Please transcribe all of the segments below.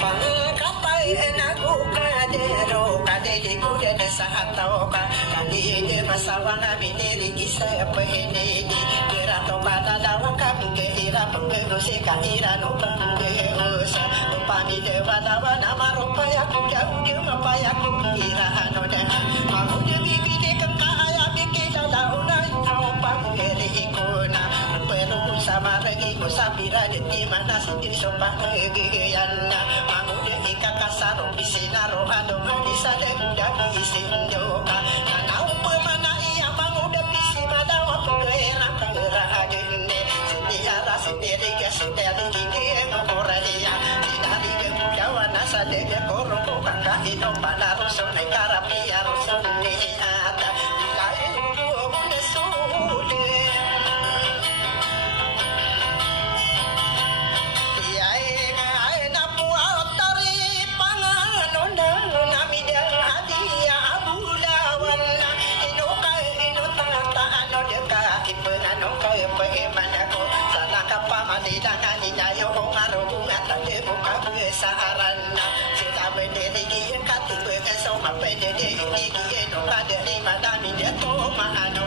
pangkatay na ko kadero kadili ko din sa ataw ka kadili masawa nga binirigi sa pahinidi kirato kadalawang kapungkira panggusi kahira no panggusa upamide walawa na marupaya ko jauh mapaya ko kira ano dan mau bibili kang kaya bikila launa no pangkiri ko na pero sama regi ko sapira de timana sendiri sopa kegiyan na mau kakasaro bisinaro ado bisa de udah isindo ka nanau pemana iya manguda bisi madawa pengera kangera agende setiara sendiri ke sendiri gini ngorelia tidak di budawa nasa de koroko kakak hidop pada rusun karapia rusun ni ada lain udah sulit pamadidangan inayo ngarungan tadi buka besarana sila meneligi katibe so mapede de iki no kada ni madami de to maano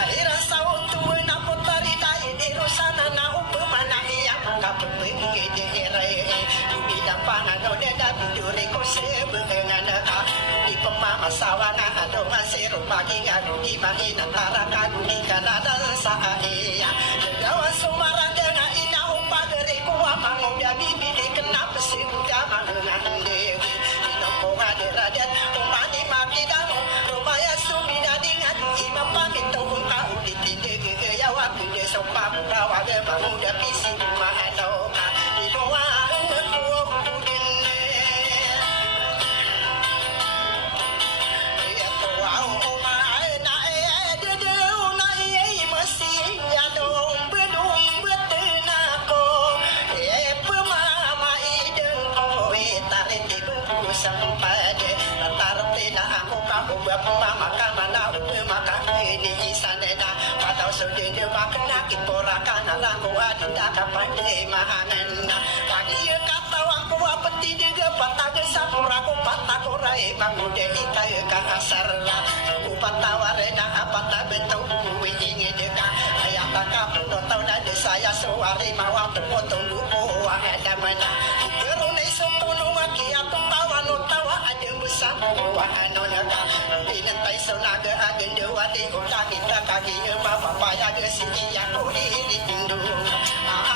aira sautu na potari dai de rosana na upmana iya kape de ere bidang pangano de da bidure ko se bengan ka di pemama sawana ado masero pagi ngadu di mahina taraka di kanada sa iya dawan sumaran dengan ina upagere ko amango dia bibili kenapa sih udah mangan dewi ino ko ada radat umani makidano rumaya sumida dengan ima pamito ka uditinde ya waktu de sopa bawa ge bamuda pisi mahado ka ino wa sampade tarpe na ako ka ubapa makamana upmaka ini sanena patau sode de makna kipora kana lango adinda kapande mahanana pagi kata aku apeti de pataga sapura ko patako rai bangude ikae ka asarla upatawarena apata betau wingi de ka ayata ka puno tau na de saya suari mawa potong lupo ada mana berune sopuno maki atau tawa ada bersama wahana naga binantai sonaga ada dewa di kota kita kaki bapa payah ke sini yang kuri di tindu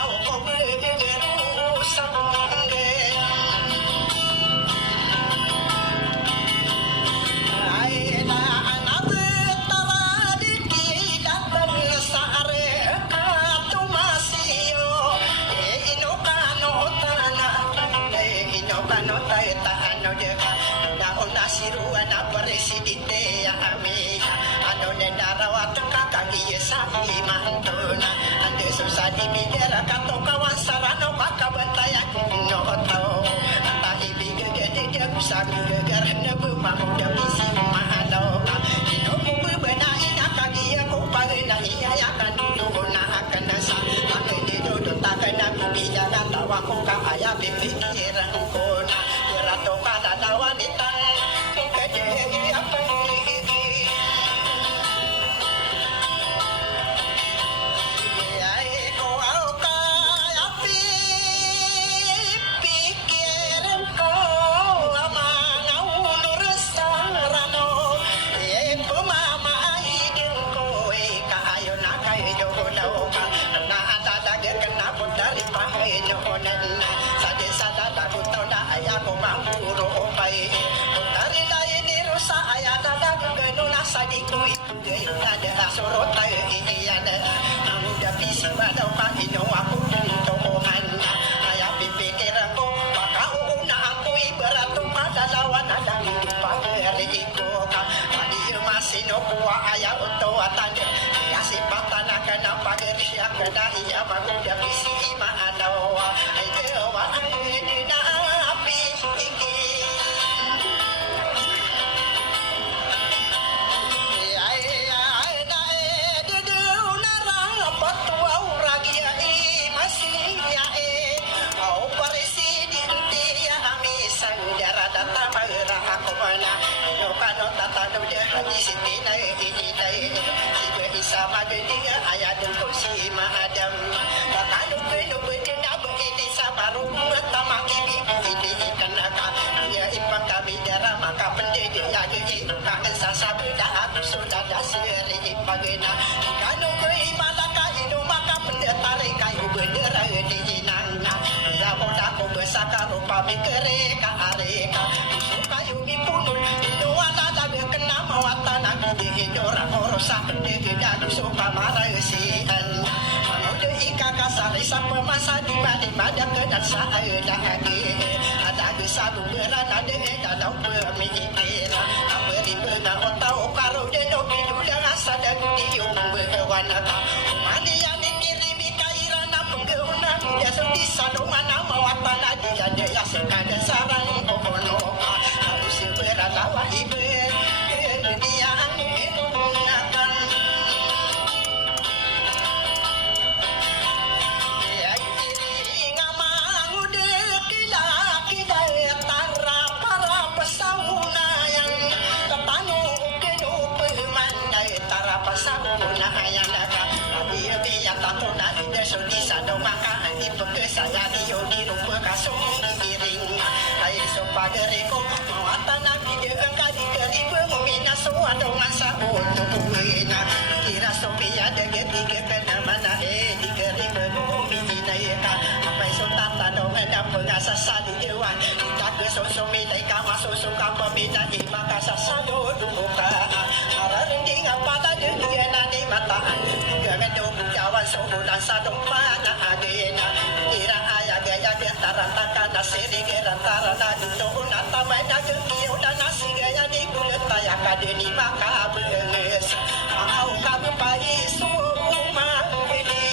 au ko begeru samge aina anabe tawa di kidatang sare atu masio ino kano tana ino kano taita siruana presidente ya ami ano nendara wataka kaki sami mantuna ande susah dibidera kato kawan sarano maka betaya no tau tahi bige dia usah gegar nebu mahu dapisi mahalo ino kubu benain akagi aku pagena iya ya kan dulu na akan nasa pakai dido takkan aku bija kata waku ka aya pipikiran kona berato kada wanita sadiku itu gaya ada sorot tayo ini ada namun dapat si badau ka ino aku tentohan ayah pikir aku maka una aku ibarat pada lawan ada hidup pagari iko ka tadi masih no kuah ayah untuk atanya ya si patana kena pagari siya kena iya magu dapat si ima ada wa ayo wa ini na api tinggi magadi ayah dan kursi mahadam kalau kena berdena begini sabaru tamak ibi ini kenaka dia ipang kami darah maka pendede ya jadi kangen sasabu dah aku sudah dasari ipagena kalau kei malaka itu maka pendetare kayu bendera di nangna rabu aku besaka rupa mikere ka areka suka yumi punul itu ada kena mawatan aku di dora korosa pendede dan suka marasian manude ika kasari sampai masa di pada kedan saya dah ada gesabu berada de dalam pemikiran beri benar otak karo deno bidu dengan sadar diung berwarna mani yang dikirimi kairana pengguna dia sedih sadu mana mawatan dia dia sekadar sarang kono harus berada ibu dia menggunakan pasahuna yang naga dia biar tato dari desa di sana maka di pekerjaan dia di rumah kasung piring ayah sopagereko mawatan nabi dia engkau di keribu memina suatu masa untuk buena kira sopia dege tiga kena mana di keribu memina ya apa iso tata dong ada pengasa sadi dewan kita ke sosomi dai kama sosoka pemina maka sasado duka ararinding apa tadi dia nadi mata jangan dong kawan sobulan sadong pana adena kira ayah gaya dia tarantakan nasiri gerantara nadi tuh nata banyak kekio dan nasi gaya di kulit tayak kadeni maka beres mau kamu pagi semua ini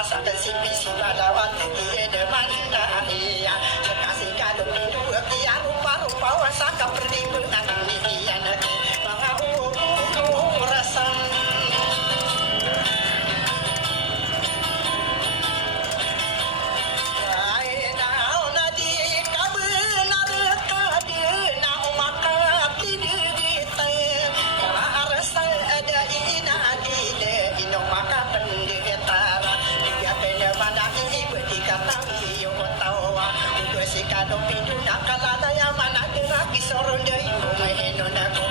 rasakan si bisi badawat dia de mana ia kasih kado pintu dia rupa-rupa wasaka perdi dengan dia nak mau rasam kado pintu nakalada yang mana gerak isoron de ibu meheno nako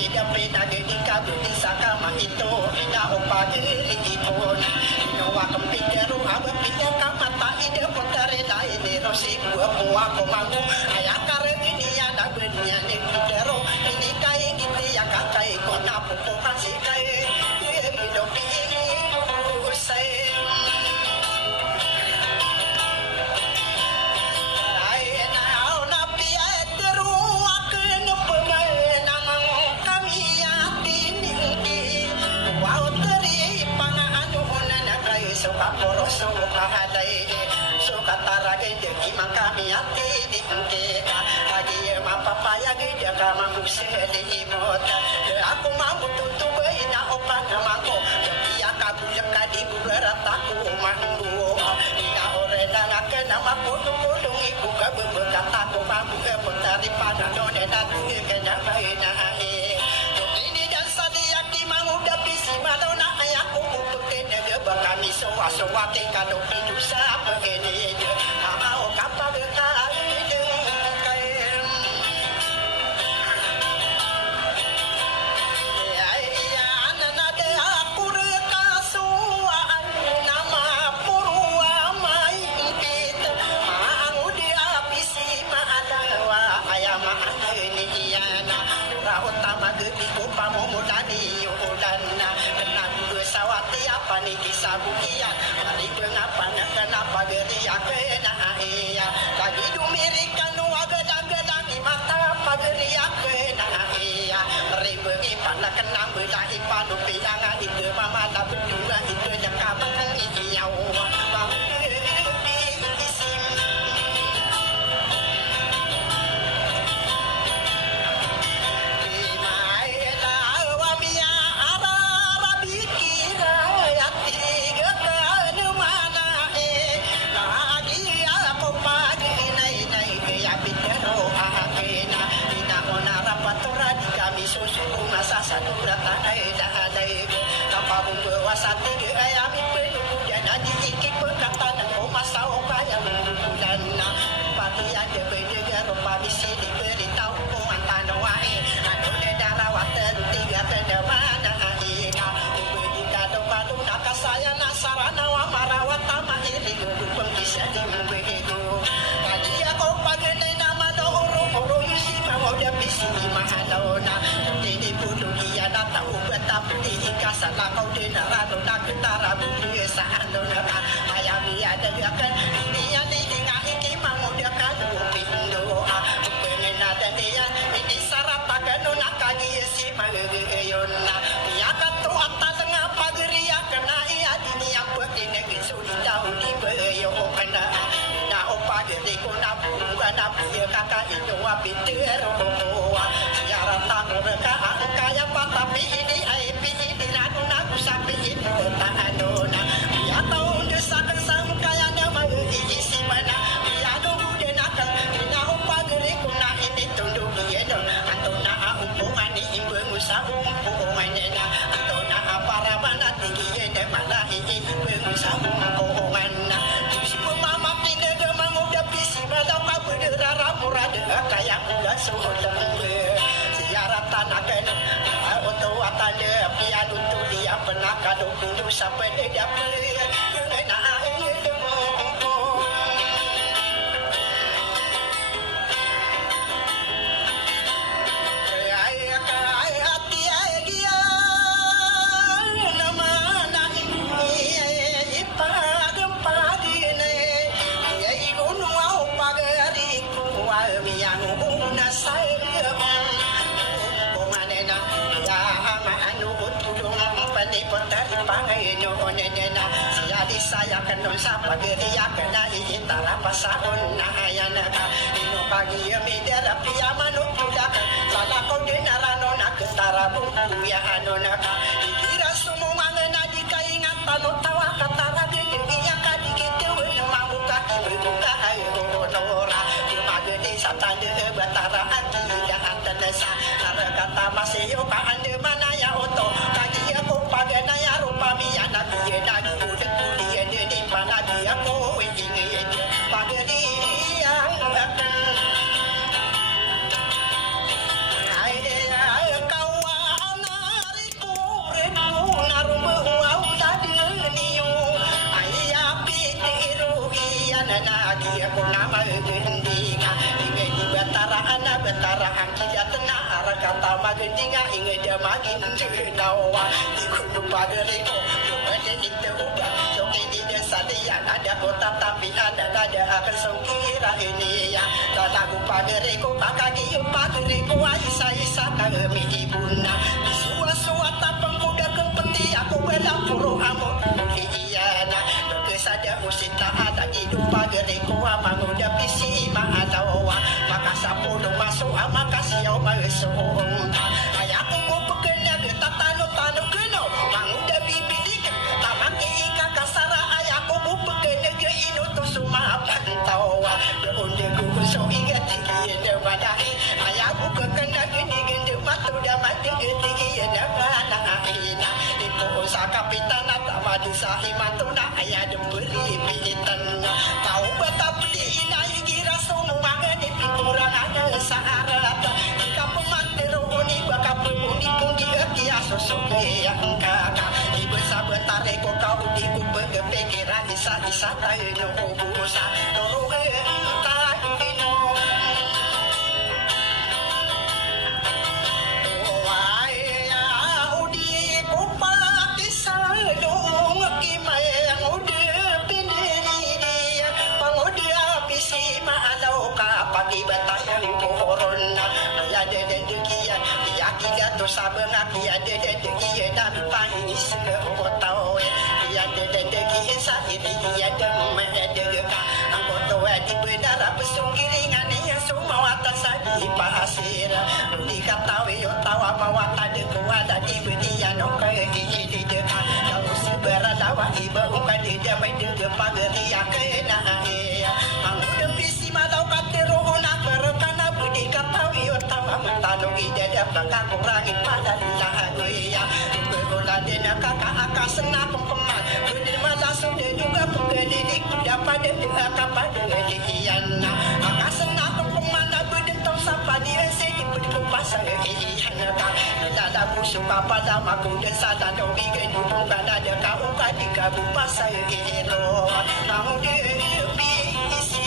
ida pena de dikabu di sakama itu ida opa de ipon no wakam pinderu aba pinda kamata ida potare dai de rosi gua buah komangu ayakare ini ada benia de pinderu ini kai gitu ya kakai kona popo kasih kai hidup ini usai suka poros suka hadai suka tarage de imang kami ati di engke lagi ma papaya ge kama muse de imota aku mampu tutu beina opan mangko ya kabu ka di burataku mandu ina ore danga ke nama podo iku ka bebekataku mampu ke potari pada done datu ke nama ina ini dan sadia di manguda bisi madona ayaku kami soa kado hidup siapa ini mau kapal bertahan kain ya anak aku rekasuan nama purua main kita mau dihabisi ma'adawa ayam ini iana rawat utama gebiku pamomu tadi yudana kenang sawati apa nih kisah bukian mari kenapa geriak kena iya belahi padu pianga itu mama tak berdua itu yang kamu iau bangun isim Imaila wamia ara rabikira yati gakanu mana lagi aku pagi nai ya bidero akena ina onara patura di kami susu masa satu rata dahadai kapal wasati ayami pelu jana di iki berkata dan masa okaya mulana pagi ada bedega rupa bisi diberitahu antan wae anu darawatan tiga tendamana ina ubedika domadu nakasaya nasarana wa marawata mahiri gubeng bisa dibegitu tadi aku pagi nama do uru yusi mau dia bisi mahalona ini budu dia tahu betapa dikasah kau denarado nak ketara budi sahandona ayami ada kan dia diingat iki mau dia kadu pindo pengen ada dia ini syarat taganona kagi si mageyona dia katu anta tengah pageria kena ia dunia begini sudah tahu di beyo kena na opa gede kuna bunga na dia kakak itu apitero siaran tangan mereka kaya tapi ini aib ini naku sampai itu tak adona dia tahu desakan sang kaya nama isi mana dia nunggu dia nakal dia opa gede kuna ini tunduk dia dong atau na umpungan ini bengusa umpungan na atau na para mana tinggi dia malah ini bengusa umpungan na si mama pindah ke mangudah bisi malah kau berdarah murah kaya udah sudah siaran tanah kena untuk watanya pian untuk dia pernah kado kundu sampai dia beli kena ini saya kenal siapa dia kena intara pasahun na ayana ino pagi midera pia manuk tudak salah kau denarano nak ketara buku ya anona dikira semua ngena dikaingat tanu tawa katara dia kadi kita mamuka buka ayo nora cuma gede satande batara ati dah antanasa kata masih yo ka ande mana ya oto kagi aku pagana ya rupa miya na dia dagi di mana dia ko ingin pada dia ai kawan ariku redu narumu au tadi niu ai api tiru ian na dia ko nama gendinga ingin di betara angkia tenang kata magendinga ingin dia magin dawa di kudu pada reko pada itu udah dia ada kota tapi ada akan sungkira ini ya kataku pageriku pakagi pageriku isa kami ibuna suwa tapang kuda kempeti aku bela puru amuk iya na kesada usita ada hidup pageriku amang udah bisi mahadawa maka sapulu masuk maka siau masuk ayaku mau pekena getatano keno mang udah bibidik tamang ika kasara tawa onde ku so ingat tinggi de wadai ayaku kekena gini matu dah mati tinggi de mana ina ipo saka pitana tawa di sahimantu na aya de beri pitan kau betapa ina gira semua ngene pikurang ada saarat jika pemantero oni bakal pemuni pundi kia sosok yang kakak ibu sabetar ko kau di ku pikiran isa tayo no busa pagi batang koron ya de dukian ya kiga tu sabeng aki ada dia dah panggil semua tahu dia ada kisah ini dia ada ka anggota di benar pesunggiringan yang semua atas di pasir dikatawi yo tawa bawa ada kuada di bedian okai di dekat tahu seberadawa ibu bukan di damai de pagari akena mangude bisi malau katero nak berkana budi katawi yo tawa mentalungi dada belakang kurangi pada lahagoya begola dena kakak akan senang pemat bener langsung dia juga pegadi kuda pada kapada diana akan senang pemana berdentong sampai dia sedih berkupas iya ada suka pada maku dan sada dobi gendung kada ada kau kadika bupas saya ero kamu dia bisi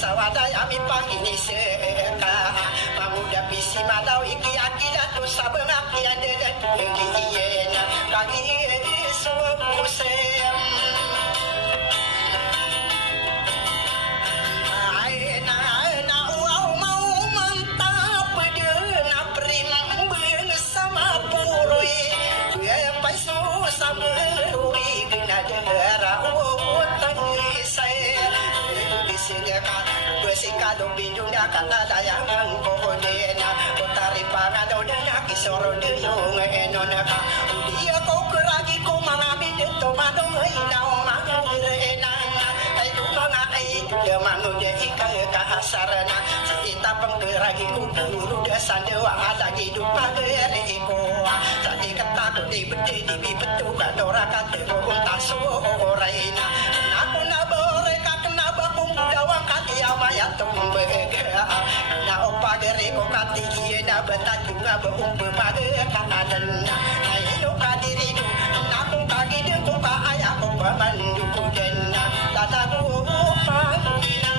Sawadaya mi pangini seka mamuda bisi madau iki akida tu sabeng aki ada iki yena kagi suusem aina uau mau mantap de na prim sama purui ya paisu samerui gina dera utai saya bisika besikado bidunya kana dayang kodena utari pangado dana kisoro duyung enona ka dia ko keragi ko mangami to manung ina mangirena ai tu manga ai de manu de ikal ka hasarana kita penggeragi ku buru desa dewa ada hidup pagere iko tadi kata ku di bede di betu ka dora ka te ko tasu oraina aku na bore ka kena bakung dawang kati amaya tumbe na opagere ko kati na betat juga beumbe pagere ka adanna ayo kadiri na ku kagi de ko ka aya ko pamandu ku denna tata ku pagina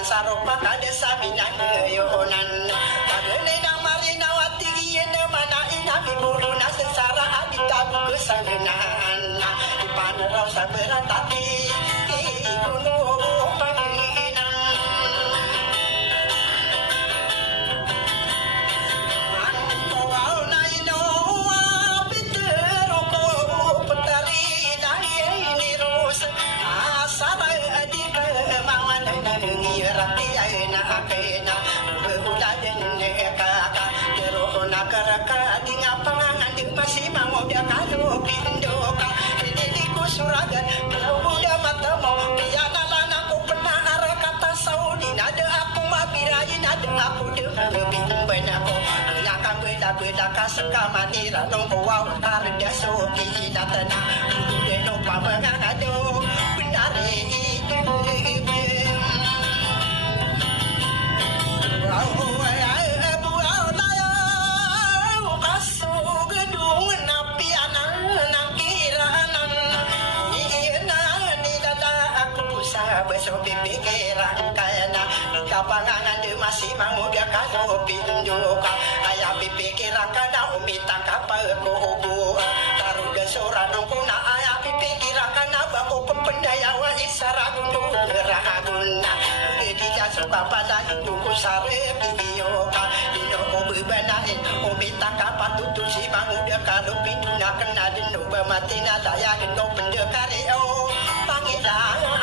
Saropa kada sabina yonan pagene na marina wati yene mana ina bibulu na sesara adita buku sangenan di panero sabera tapi ikuno pagina anko au na ino apitero ko petari dai ini ros asara adika mawana na rati aina akaina behula denne kaka tero na karaka dinga pangangan di kasaka manira nung kuwaw tarda soki datana de no pamangado pinare beso pipikiran kaya na kapangangan di masih manguda kalau pinjuka ayah pipikiran kana umitang kapalkubu taruh desora nungkuna ayah pipikiran kana bako pempendayawa isaragundu geraguna di jasuka pada hidupku sare piyoka dinoko bebanain umitang kapatutu si manguda kalau pinjuna kena dinuba matina daya hidupku pendekari pangilan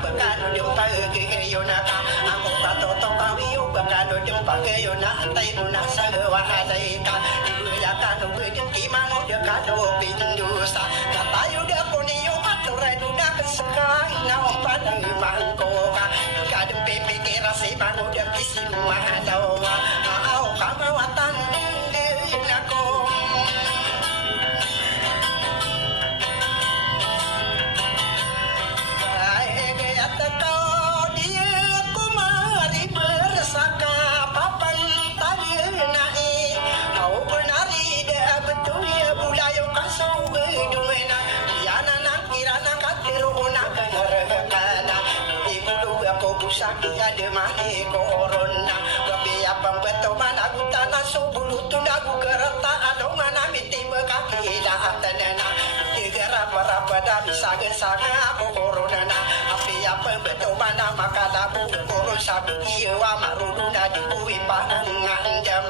Bakano yung pagkiyo na ako katoto kawiyo bakano yung pagkiyo na antay mo na sa wahalay ka ibuya ka no pwedeng kimango yung kano pindusa katayo na ko niyo katuray no na kasakay na umpanang mangko ka kadang pipikira si mango yung isin mahalaw aaw kamawatan din ako sakit ada mahi corona tapi apa betul mana aku tanah subulu tu aku kereta ada mana miti berkaki dah tanana negara berapa dah bisa gesanga aku corona tapi apa betul mana maka labu korun sabu iya marulu dah dikui panangan jam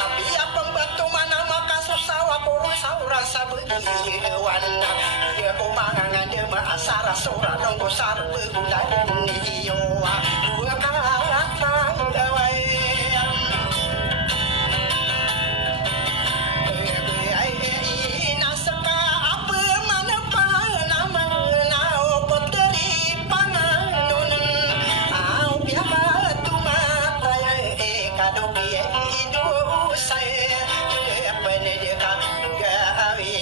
tapi apa betul mana maka susah korun saura sabu iya wana dia kumangan dia asara sura nongko saru berguna iyo dua kalang dawai nasaka apa mana pana mengenau peteri panganun au biar tu mata kado hidu saya apa ni dia kan gawi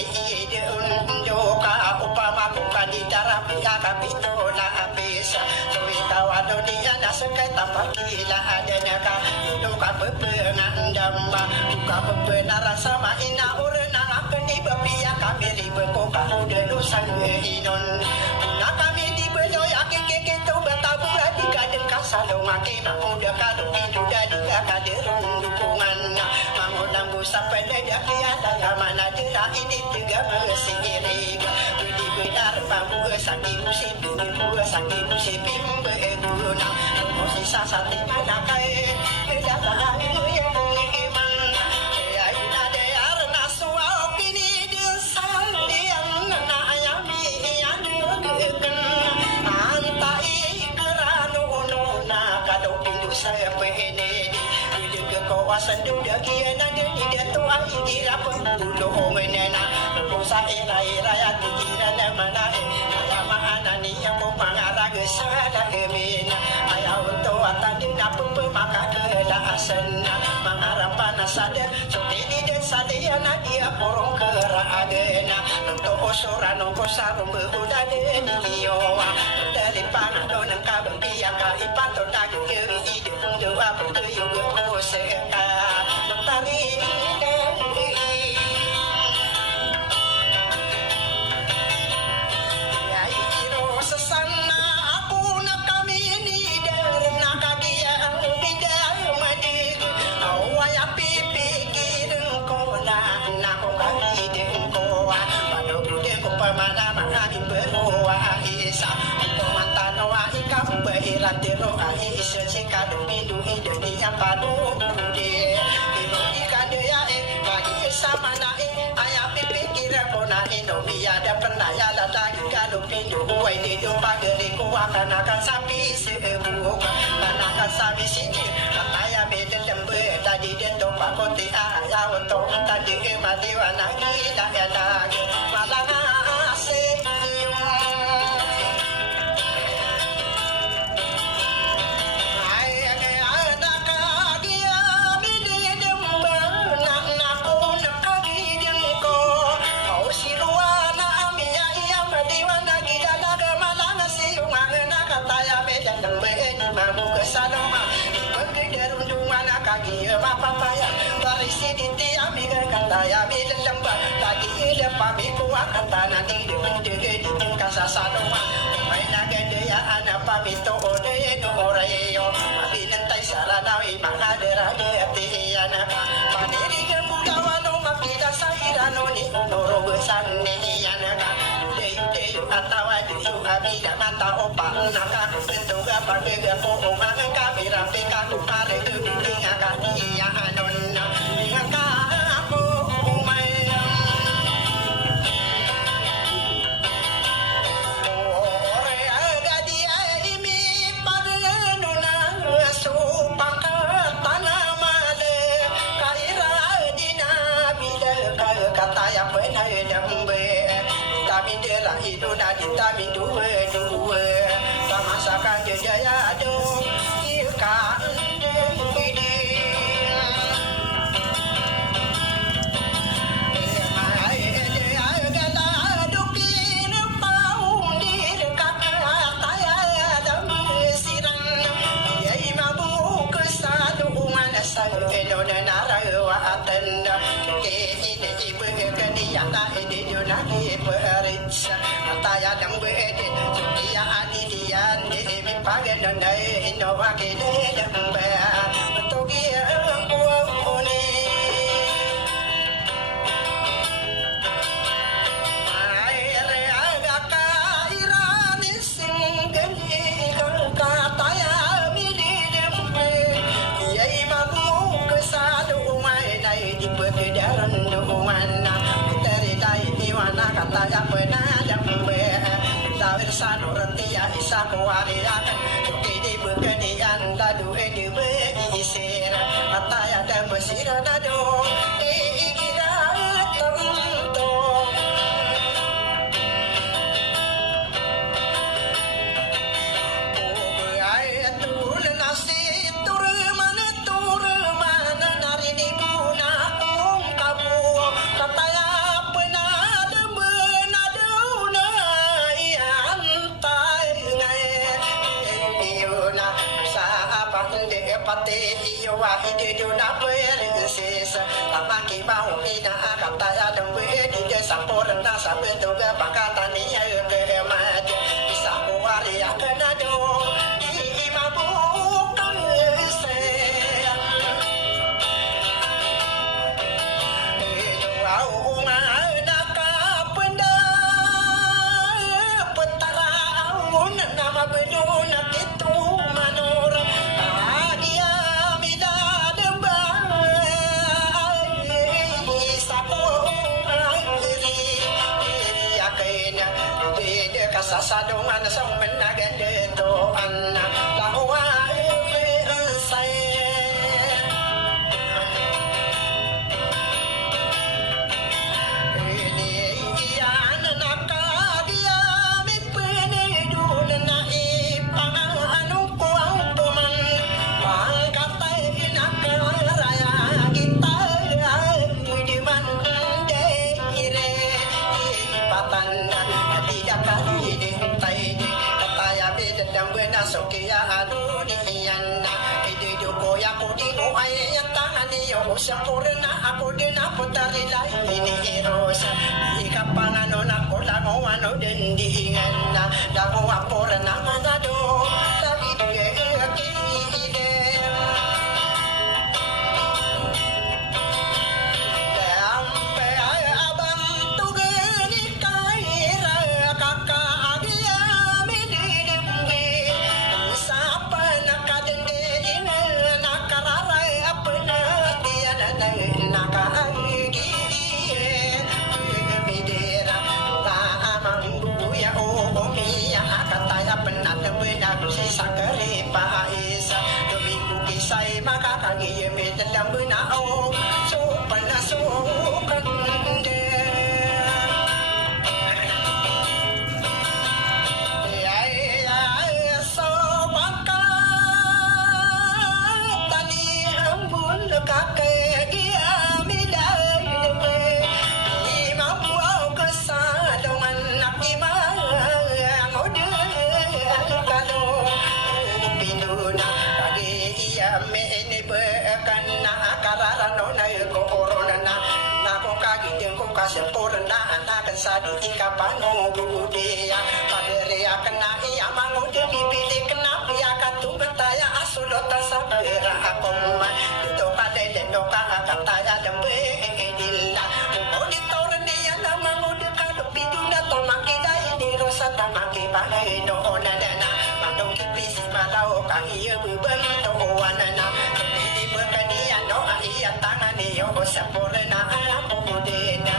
joka upama bukan di darah pihak kapitola habis tawado dia nasekai tapakila ada naka duka bebengan damba duka bebenaran sama ina urna ngapeni bapia kameri bekoka udelu sange inon na kami di bedo yakike to batabura di kaden kasalo ngake mamuda kadu itu dadi kaderun dukungan mangodang busa pada dakiada mana dira ini tiga mesiri budi benar bambu sakit musim sakit musim guna sisa sate mana kai dalam yang iman ya ina de arna suau kini desal diam na ayami anu geken antai kerano na kado pindu saya pehene di ke kawasan duda kiana de dia tu ai kira pengulo menena bosa era ya kira na mana ni yang memangara gesada kemina ayah untuk atadi napun pemaka kedahasan mengharap panas ada sotini dan sadayana dia porong keragena untuk osoran ongko sarung behuda deni kiyowa dari panado nang kabel piang kali pato dagi kiri ide punjua putuyu berkoseka tari sesana aku nak kami ni derna kagia bida madi awaya pipi kireng ko na ko kami den ko pado bude ko pamana mangani berwa isa ko mantano wa ikam behiran dero isa sikado bindu ide ni yang padu bude dero ikade ya bagi sama na aya pipi kireng ko na Inobia ada penaya lagi kalau pindu uai di jumpa diriku akan sapi sebuah akan sapi sini katanya beda lembe tadi dia domba koti ayah untuk tadi mati wana gila ya lagi malah asik papaya barisi dinti amiga kandaya bilang lamba lagi ida pamiku akan tanah di dekat kasasano may nagade ya ana pamito ode no orayo mabinantay sarana imakadera de atiana paniri gamudawano makita sa irano ni norogosan ni yana deyo atawa deyo abida mata opa naka bentuga pagega ko umangang kamera peka kupare tudinga kaniya anon ngaka ako umayam ore aga dia imi padano na supang tanamale kaira dina bila kataya pena dambe tamindela iduna ditaminduwe duwe tamasaka jaya do ika Ataya dang bede, dia adi dia ni pagen nai inova kede dang ba, togi ni. Aire aga kairani singgali kataya midi dembe, yai mabu kesadu umai nai di pekedaran umana, dari dai diwana kataya pena. Sano rantia isa ko ariakan kidi bukanian ladu edi be isira ataya da masira dado igira tanto ay tur nasi tur mana nari di buna kabu kataya pena pate iyo wa ide do na pere sesa amaki ba ina akata dong we di sampor na sabe to ga pakata ni ya ke ma bisa ko ari akana do i mabu kan se au ma na ka penda petara un nama bedo na kitu manora kasasado man sa umenagan dito anna lawa say ini iyan nakadia mi penedun na ipang anong ko ang tuman pangkatay inakaraya kita di man ire patanan tidak kali dihuntai kataya beda dan buena sokia adu diana ide joko ya kudi no ayat tangan yo sempurna aku dina putari lai ini rosa ikapangan ona kola no ano den diingana dago apurna manado lagi dia ide Naka yang benau sopan sukan sempurna akan sadi kapano budaya paderia kena ia mangu demi pilih kena pria katu betaya asulota sabera akoma itu pada dendoka kataya dembe edilla monitor dia nama muda kalau piduna tomaki dai di rosa tamaki pakai no onana mandong kipis malau kahia bebentu wanana ini berkania no ia tangan yo sempurna budaya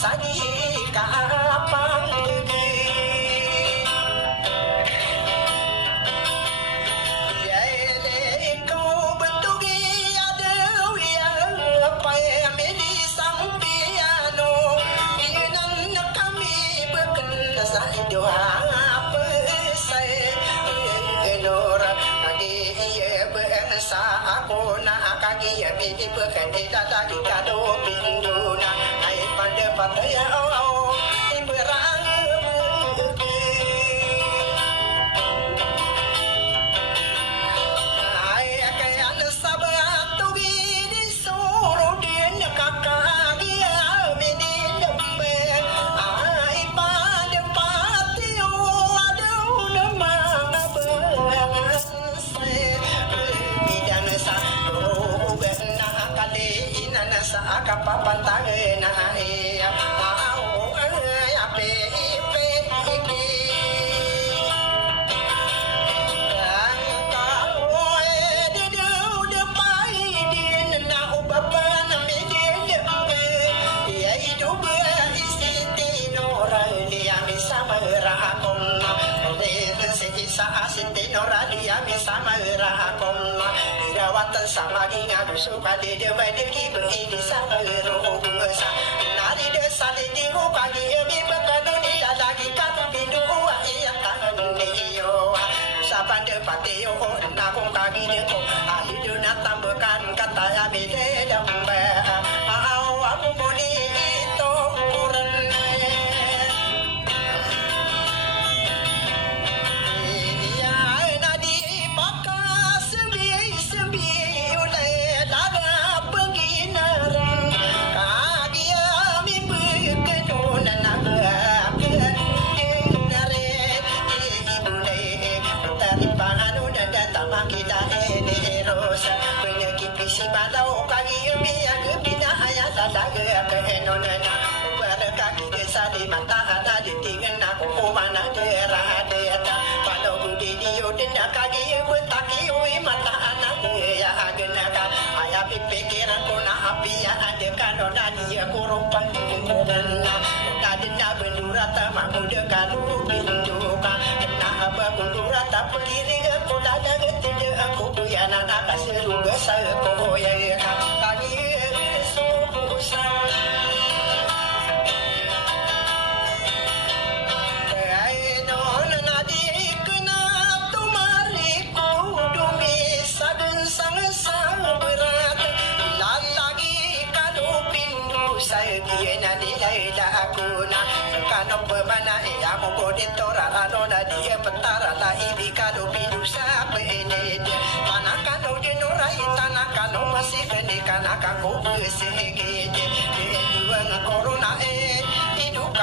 sani kapang ya ele kau bentugi ada yang apa yang di sampiano inan kami berkena doa apa saya enora kaki ia bersa aku nak kaki ia bidi berkena tadi kado pinduna pada pataya imberang ay kayan sabat tugi di soro din kakak dia menindembe ay pada patio ada nama berangse bidang sa benar kali inana sa kapapan tangena sama rahakoma irawatan sama ingat suka dia badiki ini sama rohungsa nari desa di hukagi mi bekanu dia lagi kata bidu ia tangan yo saban de patio na kong kagi de ko ahidu na tambakan kata ya bide dambe au aku boni to kurang si balau kagi mi yang bina ayat daga kehenonana berkaki desa di mata ada di tinggal aku mana daerah data balau budi dio denda kagi betaki ui mata anak ya agenaka ayah pikiran kona api ya ada kanona dia kurupan dena denda bendurata mamuda kalu binduka na abagundurata peliri kola daga tidak aku ya nana kasih luga saya ko ya kagi subusa ai no na di kena tumari ko dumi saden sang sang berat lalagi kalau pindu saya dia na di laila aku na kano pemana ya mo bodin tora na dia petara la ibi kalau pindu sa ini tanah kano dinorai tanah kano masih kenikana kako bersihke de dua corona hidup